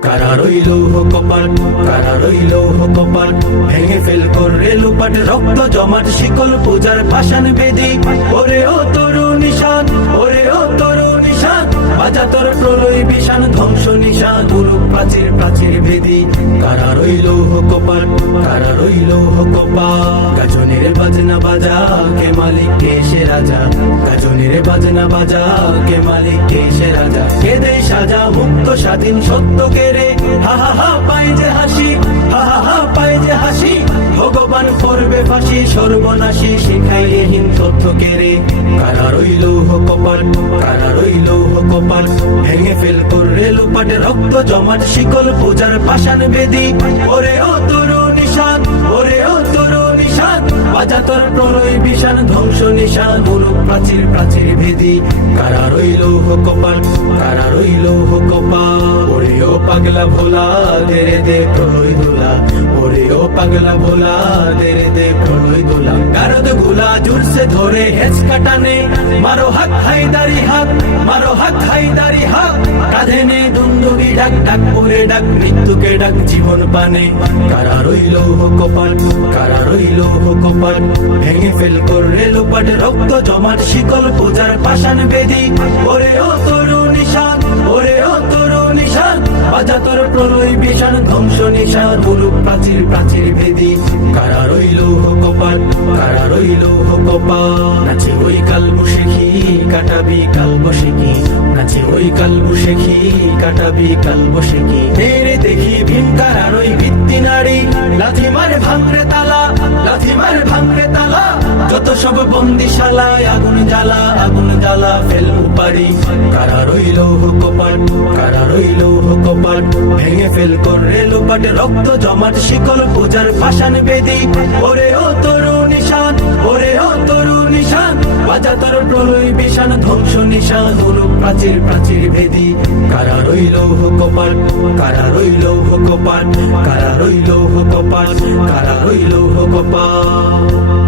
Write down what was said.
কারা রইল কপাল, কারা রইল কপাল, ভেঙে ফেল করে লুপাট রক্ত জমাট শিকল পূজার পাষাণ বেদি। ওরে ও তরু নিশান, ওরে ও তরু নিশান, বাজা তোর প্রলয় বিষাণ ধ্বংস নিশান উরুপ প্রাচীর প্রাচীর ভেদি। কারা রইল কপাল, কারা রইল কপাল, গাজনের বাজনা বাজা কে মালিক কে সে রাজা, গাজনের বাজনা বাজা কে মালিক কে সে রাজা। কে দেয় সাজা মুক্ত স্বাধীন সত্য কে রে, হা হা হা পায় যে হাসি, হা হা হা পায় যে হাসি। ভগবান করবে ফাঁসি সর্বনাশী শিখাই হীন তথ্য কে রে। কারা রইল কপাল, কারা রইল কপাল, ভেঙে ফেল করে লুপাট রক্ত জমাট শিকল পূজার পাষাণ বেদি। ওরে ও তরু নিশান, ওরে ও তরু নিশান, বাজা তোর প্রলয় বিষাণ ধ্বংস নিশান উরুপ প্রাচীর প্রাচীর ভেদি। কারা রইল কপাল, কারা রইল কপাল, ওরে ও পাগলা ভোলা দেরে দে প্রলয় দোলা, ওরে ও পাগলা ভোলা দেরে দে প্রলয় দোলা। গারদ গুলা জুড়ছে ধরে হেঁচ কাটানে, মারো হাক হায়দারি হাক, মারো হাক হায়দারি হাক। কাঁধে নে দুন্দুবি ডাক, ডাক ওরে ডাক মৃত্যুকে ডাক জীবন পানে। কারা রইল কপাল, কারা রইল কপাল, ভেঙে ফেল করে লুপাট রক্ত জমাট শিকল পূজার পাষাণ বেদি। ওরে ও তরু নিশান, ওরে ও তরু নিশান, বাজা তোর প্রলয় বিষাণ ধ্বংস নিশান উরুপ প্রাচীর প্রাচীর ভেদি। কারা রইল কপাল, কারা রইল কপাল, নাচে ওই কাল বসেখি কাটাবি কাল বসেখি, নাচে ওই কাল বসেখি কাটাবি কাল বসেখি। তেরে দেখি ভীম কারার ওই ভিত্তি নারী, লাথি মারে ভাঙরে তালা, লাথি মারে ভাঙরে তালা। যত সব বন্দিশালায় আগুন জ্বালা, আগুন জ্বালা ফেল উপারি। কারা রইল কপাল, কারা রইল কপাল, ভেঙে ফেল করে লুপাট রক্ত জমাট শিকল পূজার পাষাণ বেদি। ওরে ও তরু নিশান, ওরে ও তরু নিশান, বাজা তোর প্রলয় বিষাণ ধ্বংস নিশান উরুপ প্রাচীর প্রাচীর ভেদি। কারা রইল কপাল, কারা রইল কপাল, কারা রইল কপাল, কারা রইল কপাল।